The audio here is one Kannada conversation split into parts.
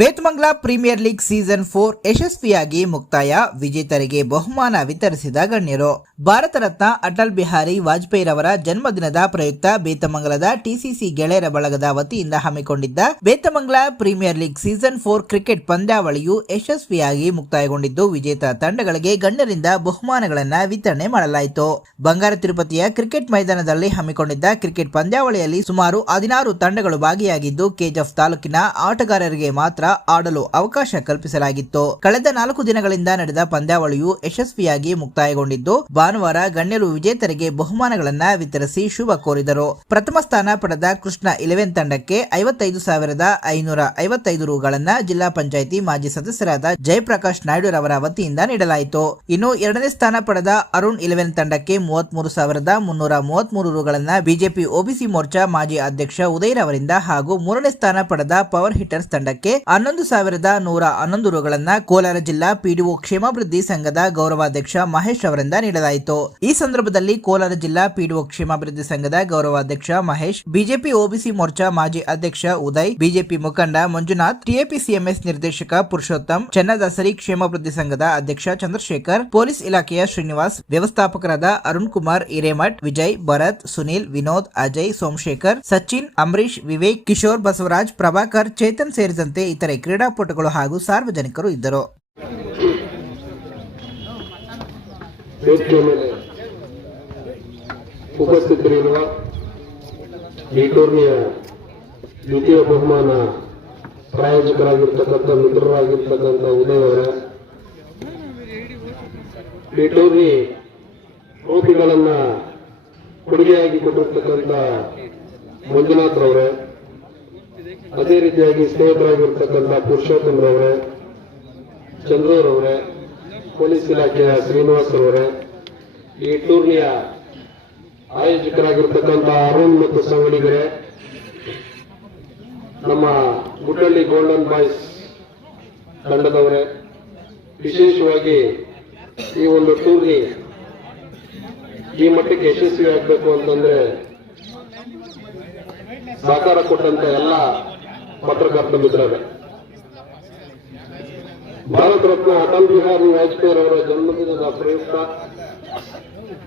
Bethamangala premier league season four ಯಶಸ್ವಿಯಾಗಿ ಮುಕ್ತಾಯ. ವಿಜೇತರಿಗೆ ಬಹುಮಾನ ವಿತರಿಸಿದ ಗಣ್ಯರು. ಭಾರತ ರತ್ನ ಅಟಲ್ ಬಿಹಾರಿ ವಾಜಪೇಯಿ ರವರ ಜನ್ಮದಿನದ ಪ್ರಯುಕ್ತ ಬೇತಮಂಗಲದ ಟಿಸಿಸಿ ಗೆಳೆಯರ ಬಳಗದ ವತಿಯಿಂದ ಹಮ್ಮಿಕೊಂಡಿದ್ದ Bethamangala premier league season four cricket ಪಂದ್ಯಾವಳಿಯು ಯಶಸ್ವಿಯಾಗಿ ಮುಕ್ತಾಯಗೊಂಡಿದ್ದು, ವಿಜೇತ ತಂಡಗಳಿಗೆ ಗಣ್ಯರಿಂದ ಬಹುಮಾನಗಳನ್ನು ವಿತರಣೆ ಮಾಡಲಾಯಿತು. ಬಂಗಾರ ತಿರುಪತಿಯ ಕ್ರಿಕೆಟ್ ಮೈದಾನದಲ್ಲಿ ಹಮ್ಮಿಕೊಂಡಿದ್ದ ಕ್ರಿಕೆಟ್ ಪಂದ್ಯಾವಳಿಯಲ್ಲಿ ಸುಮಾರು ಹದಿನಾರು ತಂಡಗಳು ಭಾಗಿಯಾಗಿದ್ದು, ಕೆಜಫ್ ತಾಲೂಕಿನ ಆಟಗಾರರಿಗೆ ಮಾತ್ರ ಆಡಲು ಅವಕಾಶ ಕಲ್ಪಿಸಲಾಗಿತ್ತು. ಕಳೆದ ನಾಲ್ಕು ದಿನಗಳಿಂದ ನಡೆದ ಪಂದ್ಯಾವಳಿಯು ಯಶಸ್ವಿಯಾಗಿ ಮುಕ್ತಾಯಗೊಂಡಿದ್ದು, ಭಾನುವಾರ ಗಣ್ಯರು ವಿಜೇತರಿಗೆ ಬಹುಮಾನಗಳನ್ನ ವಿತರಿಸಿ ಶುಭ ಕೋರಿದರು. ಪ್ರಥಮ ಸ್ಥಾನ ಪಡೆದ ಕೃಷ್ಣ ಇಲೆವೆನ್ ತಂಡಕ್ಕೆ ಐವತ್ತೈದು ಸಾವಿರದ ಐನೂರ ಐವತ್ತೈದು ರುಗಳನ್ನ ಜಿಲ್ಲಾ ಪಂಚಾಯಿತಿ ಮಾಜಿ ಸದಸ್ಯರಾದ ಜಯಪ್ರಕಾಶ್ ನಾಯ್ಡು ರವರ ವತಿಯಿಂದ ನೀಡಲಾಯಿತು. ಇನ್ನು ಎರಡನೇ ಸ್ಥಾನ ಪಡೆದ ಅರುಣ್ ಇಲೆವೆನ್ ತಂಡಕ್ಕೆ ಮೂವತ್ಮೂರು ಸಾವಿರದ ಮುನ್ನೂರ ಮೂವತ್ಮೂರು ರುಗಳನ್ನ ಬಿಜೆಪಿ ಒಬಿಸಿ ಮೋರ್ಚಾ ಮಾಜಿ ಅಧ್ಯಕ್ಷ ಉದಯ್ ರವರಿಂದ ಹಾಗೂ ಮೂರನೇ ಸ್ಥಾನ ಪಡೆದ ಪವರ್ ಹಿಟ್ಟರ್ಸ್ ತಂಡಕ್ಕೆ ಹನ್ನೊಂದು ಸಾವಿರದ ನೂರ ಹನ್ನೊಂದು ರುಗಳನ್ನ ಕೋಲಾರ ಜಿಲ್ಲಾ ಪಿಡಿಒ ಕ್ಷೇಮಾಭಿವೃದ್ಧಿ ಸಂಘದ ಗೌರವಾಧ್ಯಕ್ಷ ಮಹೇಶ್ ಅವರಿಂದ ನೀಡಲಾಯಿತು. ಈ ಸಂದರ್ಭದಲ್ಲಿ ಕೋಲಾರ ಜಿಲ್ಲಾ ಪಿಡಿಒ ಕ್ಷೇಮಾಭಿವೃದ್ಧಿ ಸಂಘದ ಗೌರವಾಧ್ಯಕ್ಷ ಮಹೇಶ್, ಬಿಜೆಪಿ ಒಬಿಸಿ ಮೋರ್ಚಾ ಮಾಜಿ ಅಧ್ಯಕ್ಷ ಉದಯ್, ಬಿಜೆಪಿ ಮುಖಂಡ ಮಂಜುನಾಥ್ ಟಿಎಪಿಸಿಎಂಎಸ್ ನಿರ್ದೇಶಕ ಪುರುಷೋತ್ತಮ್, ಚನ್ನದಾಸರಿ ಕ್ಷೇಮಾಭಿವೃದ್ಧಿ ಸಂಘದ ಅಧ್ಯಕ್ಷ ಚಂದ್ರಶೇಖರ್, ಪೊಲೀಸ್ ಇಲಾಖೆಯ ಶ್ರೀನಿವಾಸ್, ವ್ಯವಸ್ಥಾಪಕರಾದ ಅರುಣ್ ಕುಮಾರ್ ಹಿರೇಮಠ್, ವಿಜಯ್ ಭರತ್, ಸುನೀಲ್, ವಿನೋದ್, ಅಜಯ್, ಸೋಮಶೇಖರ್, ಸಚಿನ್ ಅಂಬರೀಶ್ ವಿವೇಕ್, ಕಿಶೋರ್ ಬಸವರಾಜ್, ಪ್ರಭಾಕರ್, ಚೇತನ್ ಸೇರಿದಂತೆ ಇತರೆ ಕ್ರೀಡಾಪಟುಗಳು ಹಾಗೂ ಸಾರ್ವಜನಿಕರು ಇದ್ದರು. ಉಪಸ್ಥಿತರಿರುವ ಈ ಟೂರ್ನಿಯ ದ್ವಿತೀಯ ಬಹುಮಾನ ಪ್ರಾಯೋಜಕರಾಗಿರ್ತಕ್ಕಂಥ ಮಿತ್ರರಾಗಿರ್ತಕ್ಕಂಥ ಉದಯ ಅವರ ಈ ಟೂರ್ನಿ ಕೊಡುಗೆಯಾಗಿ ಕೊಟ್ಟಿರ್ತಕ್ಕಂಥ ಮಂಜುನಾಥ್ ರವರೇ ಅದೇ ರೀತಿಯಾಗಿ ಸ್ನೇಹಿತರಾಗಿರ್ತಕ್ಕಂಥ ಪುರುಷೋತ್ತಮ್ ರವರೇ ಅವರೇ ಪೊಲೀಸ್ ಇಲಾಖೆಯ ಶ್ರೀನಿವಾಸ್ ಅವರೇ ಈ ಟೂರ್ನಿಯ ಆಯೋಜಕರಾಗಿರ್ತಕ್ಕಂಥ ಅರುಣ್ ಮತ್ತು ಸಂಗಡಿಗರೇ, ನಮ್ಮ ಗುಡ್ಡಳ್ಳಿ ಗೋಲ್ಡನ್ ಬಾಯ್ಸ್ ತಂಡದವರೇ, ವಿಶೇಷವಾಗಿ ಈ ಒಂದು ಟೂರ್ನಿ ಈ ಮಟ್ಟಕ್ಕೆ ಯಶಸ್ವಿ ಆಗಬೇಕು ಅಂತಂದ್ರೆ ಸಹಕಾರ ಕೊಟ್ಟಂತ ಎಲ್ಲ ಪತ್ರಕರ್ತ ಮಿತ್ರರೇ. ಭಾರತ ರತ್ನ ಅಟಲ್ ಬಿಹಾರಿ ವಾಜಪೇಯಿ ಅವರ ಜನ್ಮದಿನದ ಪ್ರಯುಕ್ತ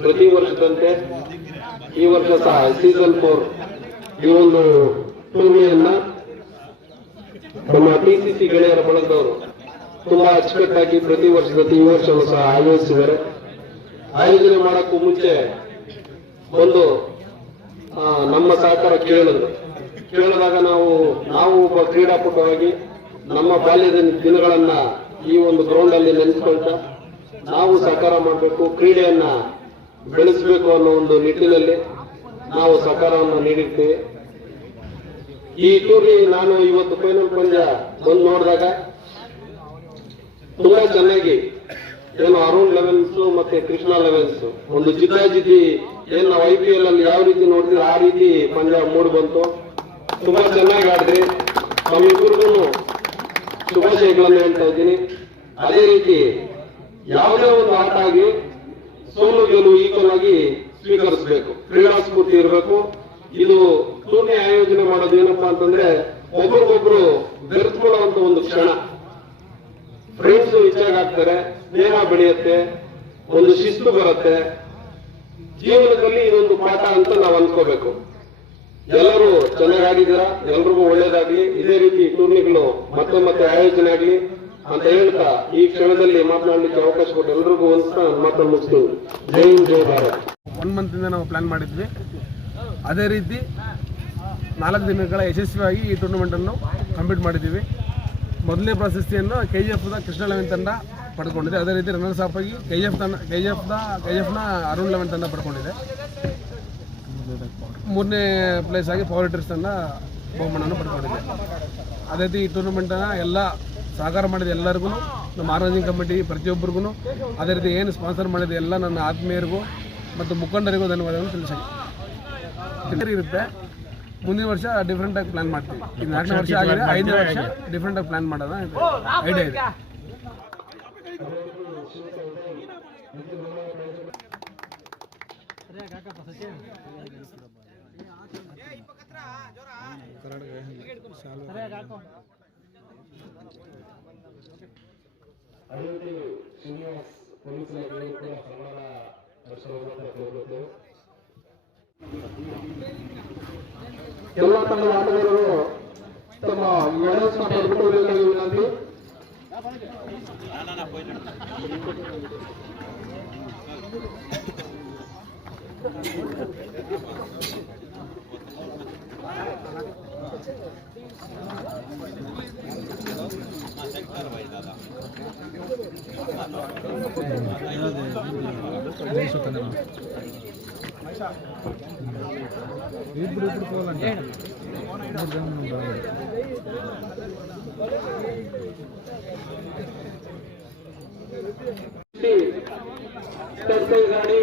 ಪ್ರತಿ ವರ್ಷದಂತೆ ಈ ವರ್ಷ ಸಹ ಸೀಸನ್ ಫೋರ್ ಈ ಒಂದು ಟೂರ್ನಿಯನ್ನ ನಮ್ಮ ಟಿಸಿಸಿ ಗೆಳೆಯರ ಬಳಗದವರು ತುಂಬಾ ಅಚ್ಚುಕಟ್ಟಾಗಿ ಪ್ರತಿ ವರ್ಷದಂತೆ ಈ ವರ್ಷವೂ ಸಹ ಆಯೋಜಿಸಿದ್ದಾರೆ. ಆಯೋಜನೆ ಮಾಡೋಕ್ಕೂ ಮುಂಚೆ ಒಂದು ನಮ್ಮ ಸಹಕಾರ ಕೇಳಿದ್ರು. ಕೇಳಿದಾಗ ನಾವು ನಾವು ಒಬ್ಬ ಕ್ರೀಡಾಪಟುವಾಗಿ ನಮ್ಮ ಬಾಲ್ಯದ ದಿನಗಳನ್ನ ಈ ಒಂದು ಗ್ರೌಂಡ್ ಅಲ್ಲಿ ನೆನೆಸ್ಕೊಳ್ತಾ, ನಾವು ಸಹಕಾರ ಮಾಡಬೇಕು, ಕ್ರೀಡೆಯನ್ನ ಬೆಳೆಸಬೇಕು ಅನ್ನೋ ಒಂದು ನಿಟ್ಟಿನಲ್ಲಿ ನಾವು ಸಹಕಾರವನ್ನು ನೀಡಿರ್ತೀವಿ. ಈ ಟೂರ್ನಿ ನಾನು ಇವತ್ತು ಫೈನಲ್ ಪಂದ್ಯ ಬಂದು ನೋಡಿದಾಗ ತುಂಬಾ ಚೆನ್ನಾಗಿ ಏನು ಅರುಣ್ ಲೆವೆನ್ಸ್ ಮತ್ತೆ ಕೃಷ್ಣ ಲೆವೆನ್ಸ್, ಒಂದು ಜಿದ್ದಾಜಿದ್ದಿ ಏನು ನಾವು ಐ ಪಿ ಎಲ್ ಅಲ್ಲಿ ಯಾವ ರೀತಿ ನೋಡ್ತೀವಿ ಆ ರೀತಿ ಪಂದ್ಯ ಮೂಡ್ ಬಂತು. ತುಂಬಾ ಚೆನ್ನಾಗಿ ಆಡಿದ್ರಿ. ತಮ್ಮಿಬ್ಬರಿಗೂ ಶುಭಾಶಯಗಳನ್ನು ಹೇಳ್ತಾ ಇದ್ದೀನಿ. ಅದೇ ರೀತಿ ಯಾವುದೇ ಒಂದು ಆಟ ಆಗಿ ಸೋಲು ಗೆಲುವು ಈಕ್ವಲ್ ಆಗಿ ಸ್ವೀಕರಿಸಬೇಕು. ಕ್ರೀಡಾ ಸ್ಫೂರ್ತಿ ಇರಬೇಕು. ಇದು ಟೂರ್ನಿ ಆಯೋಜನೆ ಮಾಡೋದು ಏನಪ್ಪಾ ಅಂತಂದ್ರೆ ಒಬ್ರಿಗೊಬ್ರು ಬೆರೆತ್ಕೊಳ್ಳುವಂತ ಒಂದು ಕ್ಷಣ. ಫ್ರೆಂಡ್ಸ್ ಹೆಚ್ಚಾಗಿ ಆಗ್ತಾರೆ, ಸ್ನೇಹ ಬೆಳೆಯುತ್ತೆ, ಒಂದು ಶಿಸ್ತು ಬರುತ್ತೆ. ಜೀವನದಲ್ಲಿ ಇದೊಂದು ಪಾಠ ಅಂತ ನಾವು ಅನ್ಕೋಬೇಕು. ಎಲ್ಲರೂ ಚೆನ್ನಾಗಿ ಎಲ್ರಿಗೂ ಒಳ್ಳೇದಾಗ್ಲಿ. ಇದೇ ರೀತಿ ಟೂರ್ನಿಗಳು ಮತ್ತೆ ಮತ್ತೆ ಆಯೋಜನೆ ಆಗ್ಲಿ ಅಂತ ಹೇಳ್ತಾ ಈ ಕ್ಷಣದಲ್ಲಿ ಮಾತನಾಡಲಿಕ್ಕೆ ಅವಕಾಶ ಕೊಟ್ಟು ಎಲ್ರಿಗೂ ಒಂದು ಮಾತನ್ನು ಮುಗಿಸ್ತೀವಿ ಜೈ ಜೈ ಭಾರತ್. ಒನ್ ಮಂತಿಂದ ನಾವು ಪ್ಲಾನ್ ಮಾಡಿದ್ವಿ. ಅದೇ ರೀತಿ ನಾಲ್ಕು ದಿನಗಳ ಯಶಸ್ವಿಯಾಗಿ ಈ ಟೂರ್ನಮೆಂಟ್ ಅನ್ನು ಕಂಪ್ಲೀಟ್ ಮಾಡಿದ್ದೀವಿ. ಮೊದಲನೇ ಪ್ರಶಸ್ತಿಯನ್ನು ಕೆ ಜಿ ಎಫ್ದ ಕೃಷ್ಣ ಲೆವೆನ್ ತಂಡ ಪಡ್ಕೊಂಡಿದೆ. ಅದೇ ರೀತಿ ರನ್ನರ್ಸ್ ಅಪ್ ಆಗಿ ಕೆ ಜಿ ಎಫ್ ತಂಡ ಕೆ ಜಿ ಎಫ್ದ ಕೆ ಜಿ ಎಫ್ನ ಅರುಣ್ ಲೆವೆನ್ ತಂಡ ಪಡ್ಕೊಂಡಿದೆ. ಮೂರನೇ ಪ್ಲೇಸ್ ಆಗಿ ಪವರ್ ಹಿಟರ್ಸ್ ತಂಡ ಬಹುಮಾನವನ್ನು ಪಡ್ಕೊಂಡಿದೆ. ಅದೇ ರೀತಿ ಈ ಟೂರ್ನಮೆಂಟನ್ನು ಎಲ್ಲ ಸಹಕಾರ ಮಾಡಿದ ಎಲ್ಲರಿಗೂ ನಮ್ಮ ಆರ್ಗನೈಸಿಂಗ್ ಕಮಿಟಿ ಪ್ರತಿಯೊಬ್ಬರಿಗೂ ಅದೇ ರೀತಿ ಏನು ಸ್ಪಾನ್ಸರ್ ಮಾಡಿದೆ ಎಲ್ಲ ನನ್ನ ಆತ್ಮೀಯರಿಗೂ ಮತ್ತು ಮುಖಂಡರಿಗೂ ಧನ್ಯವಾದಗಳನ್ನು ತಿಳಿಸಿ ಇರುತ್ತೆ ಮುಂದಿನ ವರ್ಷ ಡಿಫ್ರೆಂಟಾಗಿ ಆಗಿ ಪ್ಲಾನ್ ಮಾಡ್ತೀವಿ. ನಾಲ್ಕನೇ ವರ್ಷ ಆಗಿದೆ ಐದನೇ ವರ್ಷ ಡಿಫ್ರೆಂಟಾಗಿ ಆಗಿ ಪ್ಲಾನ್ ಮಾಡೋಣ ಐಡಿಯಾ ಇದೆ. ಪೊಲೀಸ್ ಎಲ್ಲ ತಂಡದ ಆಟಗಾರರು ತಮ್ಮ ಮೆಡಲ್ಸ್ ವಿನಂತಿ ఇప్పుడు ఇప్పుడు పోవాలంటే ఉండాలి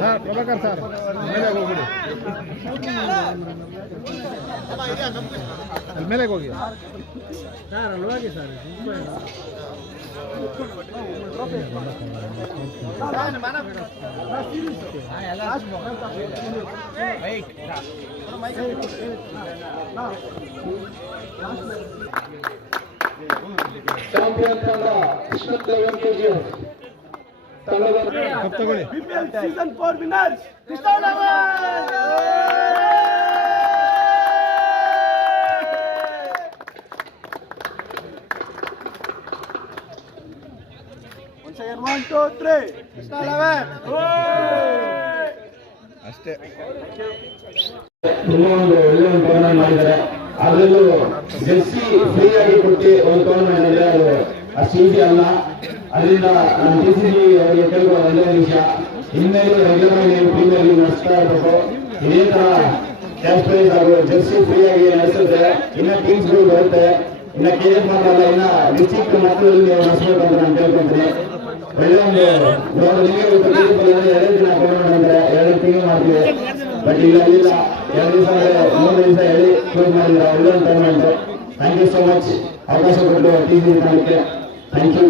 ಸರ್ ಪ್ರಭಾಕರ್ ಸರ್ ಮೇಲೆ ಹೋಗ್ಬಿಡಿ ಅಲ್ಲಿ ಮೇಲೆ ಹೋಗಿ ಸರ್ ಅಲ್ಲಿ ಹೋಗಿ ಸರ್ ಚಾಂಪಿಯನ್ ತಂಡ ಕೃಷ್ಣ ಕೆಜಿಎಫ್ ತಂಡದ season four winners one two three Krishna eleven ಅಷ್ಟೇ ತುಂಬಾ ಒಳ್ಳೆ ಒಂದು ಮಾಡಿದ್ದಾರೆ ಅದರಲ್ಲೂ ಜೆರ್ಸಿ ಫ್ರೀ ಆಗಿ ಕೊಟ್ಟು ಒಂದು ಅದು ಅಷ್ಟು ಈಸಿ ಅಲ್ಲ. ಅದರಿಂದ ನಮ್ಮ ಟಿ ಸಿ ಬಿ ಅವರಿಗೆ ಕೇಳುವ ಒಂದೇ ವಿಷಯ. ಇನ್ಮೇಲೆ ರೆಗ್ಯುಲರ್ ಆಗಿ ಪ್ರೀಮಿಯರ್ ಲೀಗ್ ನಡೆಸ್ತಾ ಇರಬೇಕು. ಇದೇ ತರ ಕ್ಯಾಶ್ ಪ್ರೈಸ್ ಹಾಗೂ ಜೆರ್ಸಿ ಫ್ರೀ ಆಗಿ ನಡೆಸುತ್ತೆ. ಇನ್ನ ಟೀಮ್ಸ್ಗಳು ಬರುತ್ತೆ. ಇನ್ನ ಕೆ ಎಸ್ ಮಾತ್ರ ಇನ್ನ ಡಿಸ್ಟಿಕ್ ಮಕ್ಕಳಲ್ಲಿ ನಡೆಸಬೇಕು ಅಂತ ನಾನು ಕೇಳ್ಕೊಂತೀನಿ. ಒಳ್ಳೆ ಒಂದು ಎರಡು ದಿನ ಕೊಡೋಣ ಅಂದ್ರೆ ಎರಡು ತಿಂಗಳು ಮಾಡ್ತೀವಿ. ಬಟ್ ಇಲ್ಲ ಇಲ್ಲ ಎರಡು ದಿವಸ ಮೂರು ದಿವಸ ಹೇಳಿ ಕ್ಲೋಸ್ ಮಾಡಿದ್ರೆ ಒಳ್ಳೆ tournament thank you so much ಅವಕಾಶ ಕೊಟ್ಟು ಟಿ ಸಿ ಥ್ಯಾಂಕ್ ಯು